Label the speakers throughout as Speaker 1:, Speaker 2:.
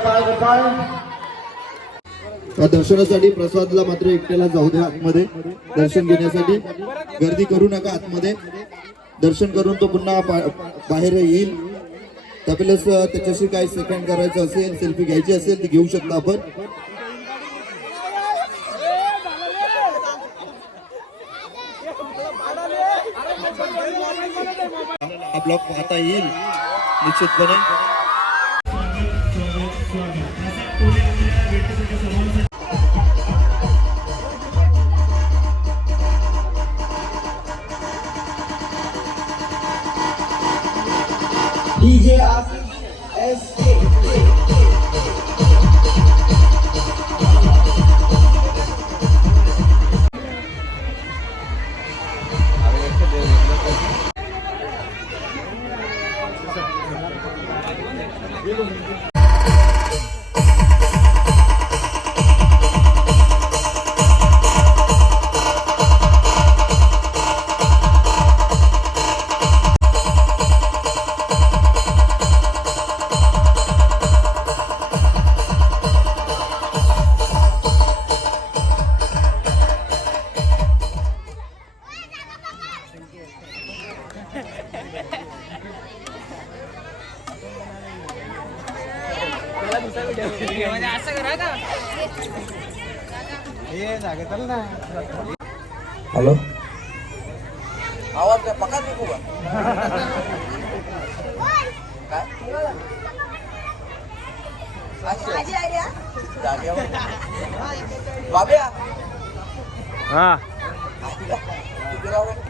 Speaker 1: गोपाळ गोपाळ
Speaker 2: त्या दर्शनासाठी प्रसादला मात्र एकट्याला जाऊ द्या आतमध्ये दर्शन घेण्यासाठी गर्दी करू नका आतमध्ये दर्शन करून तो पुन्हा बाहेर येईल त्यावेळेस त्याच्याशी काही सेकंड करायचं असेल सेल्फी घ्यायची असेल ती घेऊ शकता आपण हा ब्लॉक पाहता येईल निश्चितपणे
Speaker 1: DJ Afi बाब्या मित्रमंडळ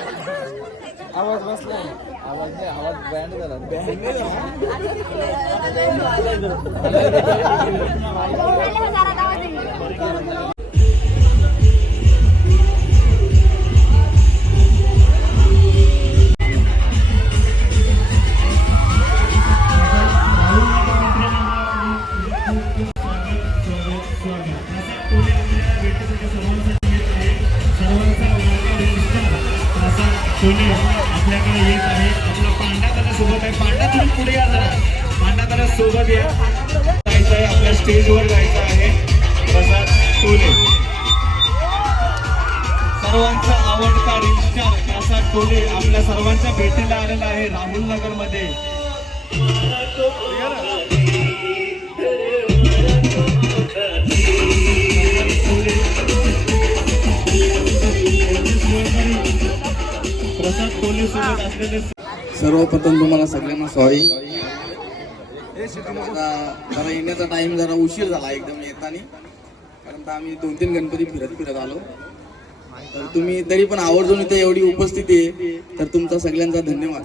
Speaker 3: आवाज बसला आवाज नाही आवाज बँड झाला. बँड
Speaker 2: Thank
Speaker 1: सर्वप्रथम तुम्हाला सगळ्यांना सॉरी जरा येण्याचा टाइम जरा उशीर झाला एकदम येताना. कारण तर आम्ही दोन तीन गणपती फिरत फिरत आलो. तर तुम्ही तरी पण आवर्जून इथे एवढी उपस्थिती आहे. तर तुमचा सगळ्यांचा धन्यवाद.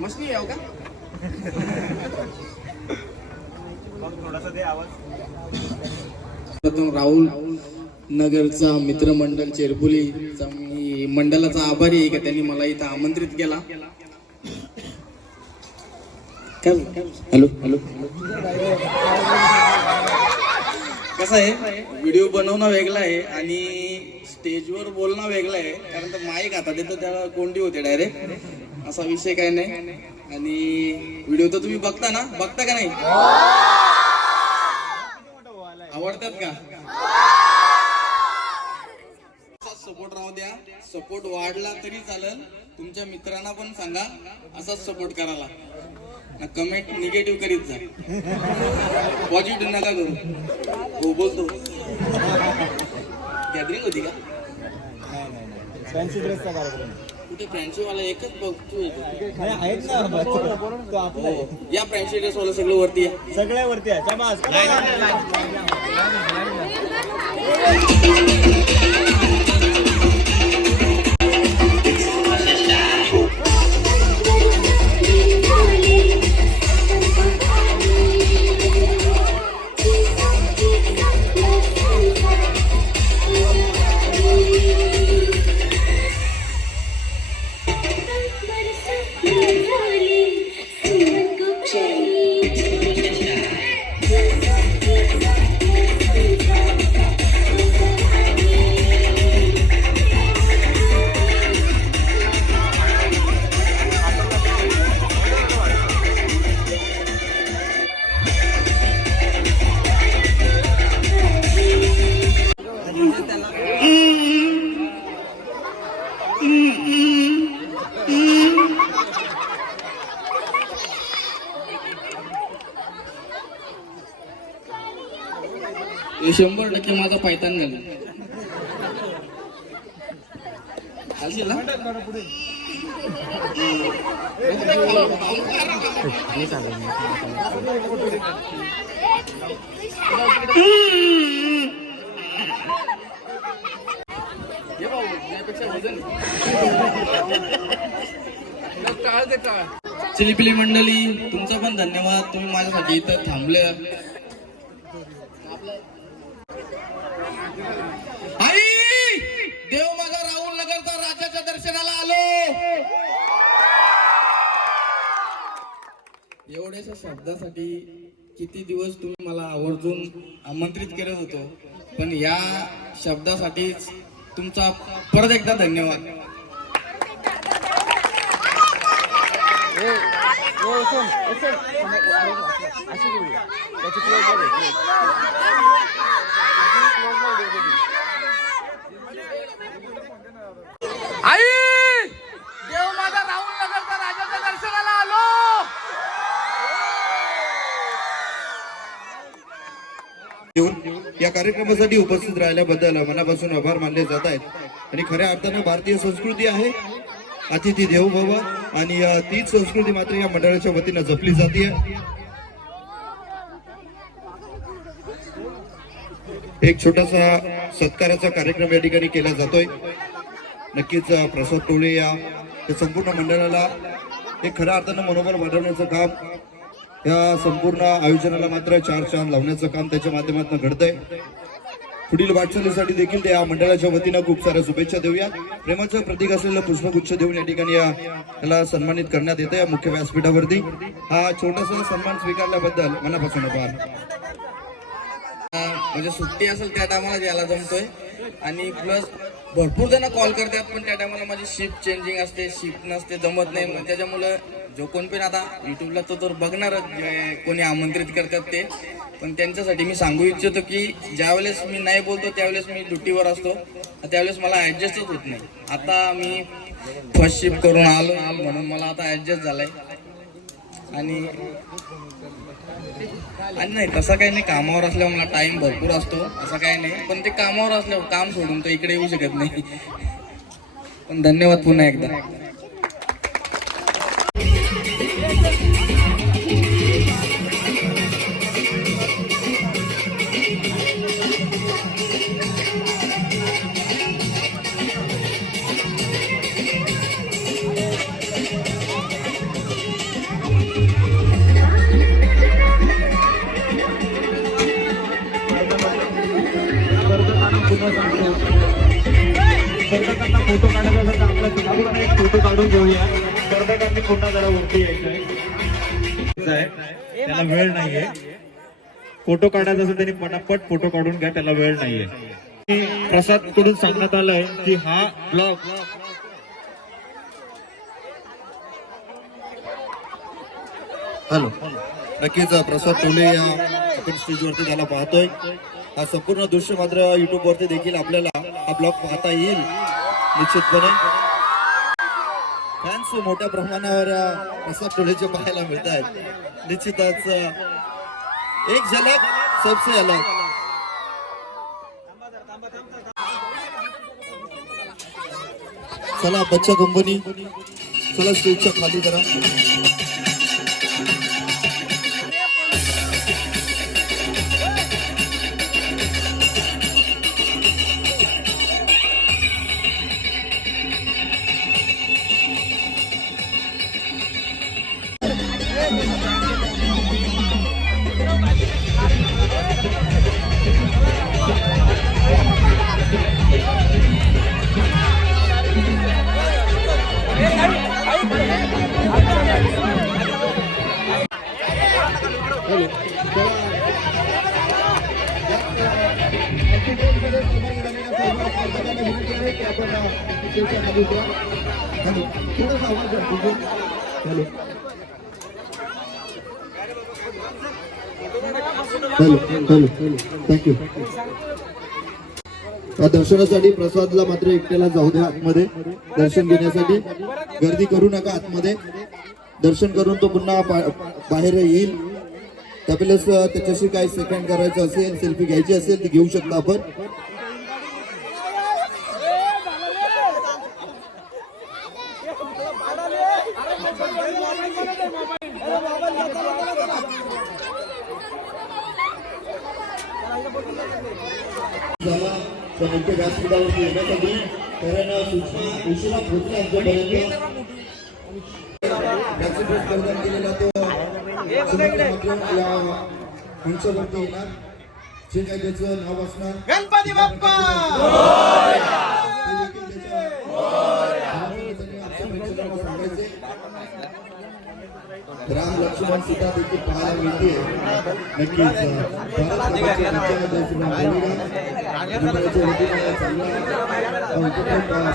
Speaker 1: मस्ती याव हो का? सर्वप्रथम राहुल नगरचा मित्रमंडळ चेरपुलीचा मी मंडळाचा आभारी आहे का त्यांनी मला इथं आमंत्रित केला. हॅलो? हॅलो? कसं आहे? व्हिडिओ बनवणं वेगळा आहे आणि स्टेजवर बोलणं वेगळं आहे. कारण तर माईक हातात येतं त्याला कोंडी होते डायरेक्ट असा विषय काय नाही. आणि व्हिडिओ तर तुम्ही बघता ना? बघता का नाही? आवडतात का? सपोर्ट राहू द्या. सपोर्ट वाढला तरी चालेल. तुमच्या मित्रांना पण सांगा असाच सपोर्ट करायला. ना कमेंट निगेटिव्ह करीत जा. पॉझिटिव्ह नका करू. हो बोलतो. गॅदरिंग होती का?
Speaker 3: फॅन्सी ड्रेसचा कार्यक्रम.
Speaker 1: कुठे फ्रँची वाला एकच बघतोय
Speaker 3: आहेत ना तो आपला आहे.
Speaker 1: या फ्रँची ड्रेस वाला सगळं वरती या
Speaker 3: सगळ्यावरती आहे. त्या
Speaker 1: हे शंभर टक्के माझा पायतान घाल चिलिपिली चिलीपिली मंडळी तुमचा पण धन्यवाद. तुम्ही माझ्यासाठी इथं थांबल्या. शब्दासाठी किती दिवस तुम्ही मला आवर्जून आमंत्रित करत होतो पण या शब्दासाठीच तुमचा परत एकदा धन्यवाद. आई देव माझा राहुल नगरचा राजाच्या दर्शनाला आलो
Speaker 2: देऊन या कार्यक्रमासाठी उपस्थित राहिल्याबद्दल मनापासून आभार मानले जात आहेत. आणि खऱ्या अर्थानं भारतीय संस्कृती आहे. अतिथी देव आणि तीच संस्कृती मात्र या मंडळाच्या वतीनं जपली जाते एक छोटासा सत्काराचा कार्यक्रम या ठिकाणी केला जातोय. नक्कीच प्रसाद टोळे या या संपूर्ण मंडळाला एक खऱ्या अर्थानं मनोबल वाढवण्याचं काम या संपूर्ण आयोजनाला मात्र चार चांद लावण्याचं काम त्याच्या माध्यमातून घडतंय. पुढील वाटचालीसाठी देखील त्या मंडळाच्या वतीनं खूप साऱ्या शुभेच्छा देऊया. प्रेमाचं प्रतीक असलेलं पुष्पगुच्छ देऊन या ठिकाणी या त्याला सन्मानित करण्यात येतं या मुख्य व्यासपीठावरती. हा छोटासा सन्मान स्वीकारल्याबद्दल मनापासून आभार.
Speaker 1: म्हणजे सुट्टी असेल त्या टायमाला यायला जमतोय. आणि प्लस भरपूर जण कॉल करतात पण त्या टायमाला माझी शिफ्ट चेंजिंग असते शिफ्ट नसते जमत नाही. मग त्याच्यामुळं जो कोण पण आता युट्यूबला तो तर बघणारच कोणी आमंत्रित करतात ते. पण त्यांच्यासाठी मी सांगू इच्छितो की ज्यावेळेस मी नाही बोलतो त्यावेळेस मी ड्युटीवर असतो. त्यावेळेस मला ऍडजस्टच होत नाही. आता मी फर्स्ट शिफ्ट करून आलो म्हणून मला आता ऍडजस्ट आहे आणि आणि नाही तसं काही नाही कामावर असल्यावर मला टाइम भरपूर असतो असं काही नाही. पण ते कामावर असल्यावर काम सोडून तो इकडे येऊ शकत नाही. पण धन्यवाद पुन्हा एकदा.
Speaker 4: एक फोटो काढून घेऊया. स्पर्धकांनी पुन्हा जरा वरती यायचं आहे. त्याला वेळ नाहीये. फोटो काढायचा असेल त्यांनी पटापट फोटो काढून घ्या त्याला वेळ नाहीये. प्रसादकडून सांगण्यात आलंय की हा ब्लॉग
Speaker 2: हॅलो. नक्कीच प्रसाद टोले या आपण स्टेजवरती त्याला पाहतोय. हा संपूर्ण दृश्य मात्र युट्यूब वरती देखील आपल्याला हा ब्लॉग पाहता येईल निश्चितपणे. फॅन्स मोठ्या प्रमाणावर असा प्रसाद टोलेचे पाहायला मिळत आहेत निश्चितच एक झलक सबसे अलग. चला बच्चा कंपनी चला स्टेजच्या खाली करा हॅलो हॅलो हॅलो थँक्यू दर्शनासाठी प्रसादला मात्र एकट्याला जाऊ द्या आतमध्ये. दर्शन घेण्यासाठी गर्दी करू नका आतमध्ये. दर्शन करून तो पुन्हा बाहेर येईल. त्यावेळेस त्याच्याशी काही सेकंड करायचं असेल सेल्फी घ्यायची असेल ती घेऊ शकता आपण. मुख्य व्यासपीठावरती येण्यासाठी कारण सूचना उशिरा पोहोचल्या आमच्यापर्यंत व्यासपीठ स्पर्धन केलेला तो. समर्थ मात्र या मंचावरती येणार जे काही त्याचं नाव असणार. गणपती बाप्पा! राम लक्ष्मण सीता देखील पाहायला मिळते. नक्कीच अं, भारत मातेच्या राज्यामध्ये सुद्धा बोलूया. मंडळाच्या वतीने चांगला अं, उपक्रम अं,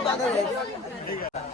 Speaker 2: पाहायला मिळतो.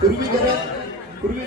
Speaker 2: पूर्वी घरात पूर्वी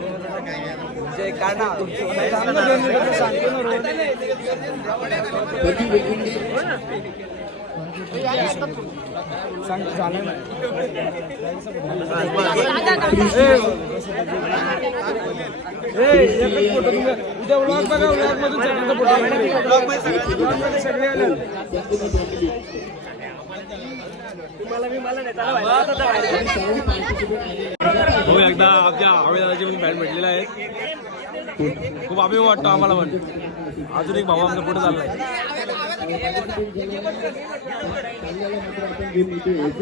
Speaker 2: तन्मय विदे तन्मय विदे
Speaker 5: त्यांनी विद्यार्थी आहे. त्यांच्या प्रति प्रति वेगुंडे
Speaker 2: हो एकदा आमच्या आवेदाची पण बँड भेटलेला आहे. खूप अभिमान वाटतो आम्हाला पण. अजून एक भाऊ आमचा पुढे चाललाय.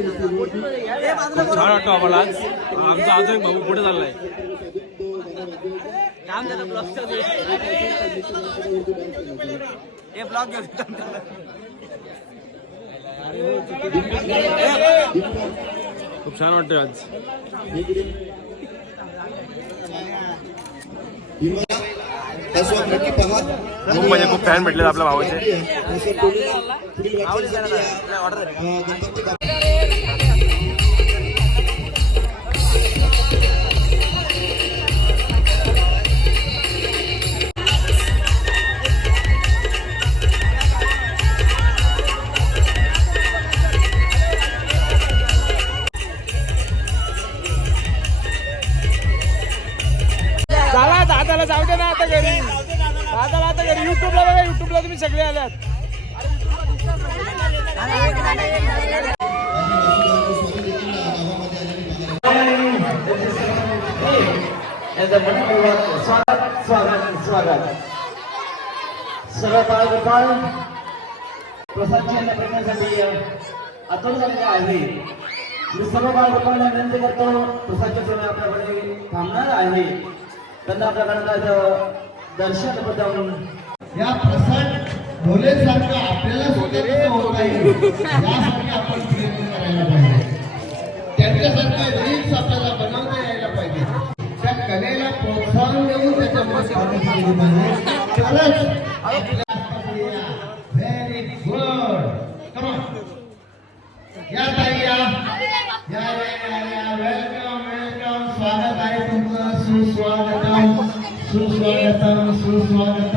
Speaker 2: खूप छान वाटतो आम्हाला आमचा अजून एक भाऊ पुढे चाललाय. खूप छान वाटतंय आज. खूप म्हणजे खूप फॅन भेटले आपल्या भावाचे.
Speaker 3: युट्यूबला बघा युट्यूबला तुम्ही सगळे आलात.
Speaker 6: स्वागत स्वागत स्वागत सर्व बाळगोपाळ प्रसादच्या करण्यासाठी आतुर झालेले आहे मी सर्व बाळगोपाळांना विनंती करतो प्रसादच्या प्रेमी आपल्याकडे थांबणार आहे त्यांना आपल्याकडे दर्शन बजावून
Speaker 5: या प्रसाद ढोलेसारखं आपल्याला कसं होता येईल यासाठी आपण प्रयत्न करायला पाहिजे. त्यांच्यासारखं रील्स आपल्याला बनवता यायला पाहिजे. त्या कलेला प्रोत्साहन देऊन त्याच्या मत पाहिजे. तरच गुड या या या. वेलकम वेलकम स्वागत आहे तुमचं. सुस्वागतम सुस्वागतम सुस्वागतम.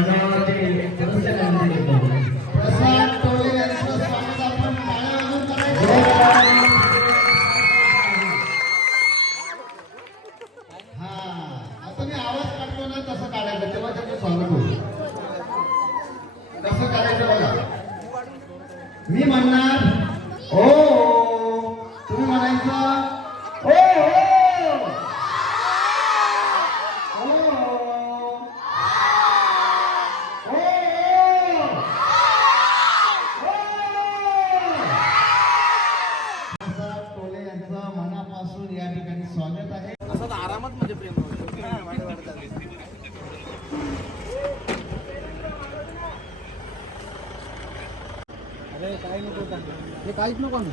Speaker 6: मंडळाचे
Speaker 5: मनापासून या ठिकाणी स्वागत आहे.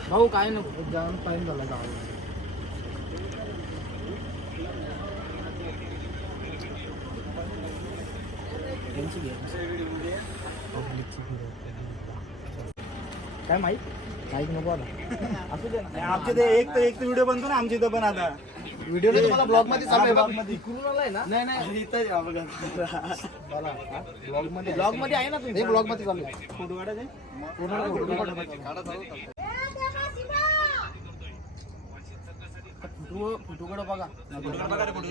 Speaker 3: भाऊ काय नको? जाऊन पाहिजे झाला जाऊ काय माहीत? माहीत नको आता. असू दे ना.
Speaker 7: आमचे ते एक तर एक व्हिडिओ बनतो ना आमच्या इथं पण आता.
Speaker 3: व्हिडिओ तुम्हाला ब्लॉगमध्ये चालू आहे
Speaker 7: मध्ये.
Speaker 3: इकडून आलाय ना? नाही नाही. ब्लॉगमध्ये. ब्लॉगमध्ये आहे ना तुम्ही ब्लॉगमध्ये चालू आहे.
Speaker 7: फोटो काढायचे
Speaker 3: फोटो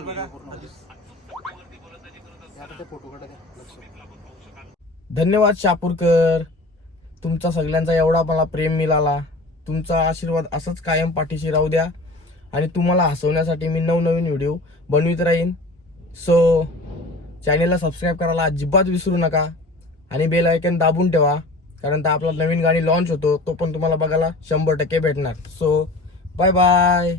Speaker 3: बघा. आता ते फोटोकडे द्या लक्ष. धन्यवाद शापूरकर. तुमचा सगळ्यांचा एवढा मला प्रेम मिळाला. तुमचा आशीर्वाद असंच कायम पाठीशी राहू द्या. आणि तुम्हाला हसवण्यासाठी मी नवनवीन व्हिडिओ बनवित राहीन. सो चॅनेलला सबस्क्राईब करायला अजिबात विसरू नका. आणि बेल आयकन दाबून ठेवा. कारण तर आपला नवीन गाणी लॉन्च होतो तो पण तुम्हाला बघायला शंभर टक्के भेटणार. So bye bye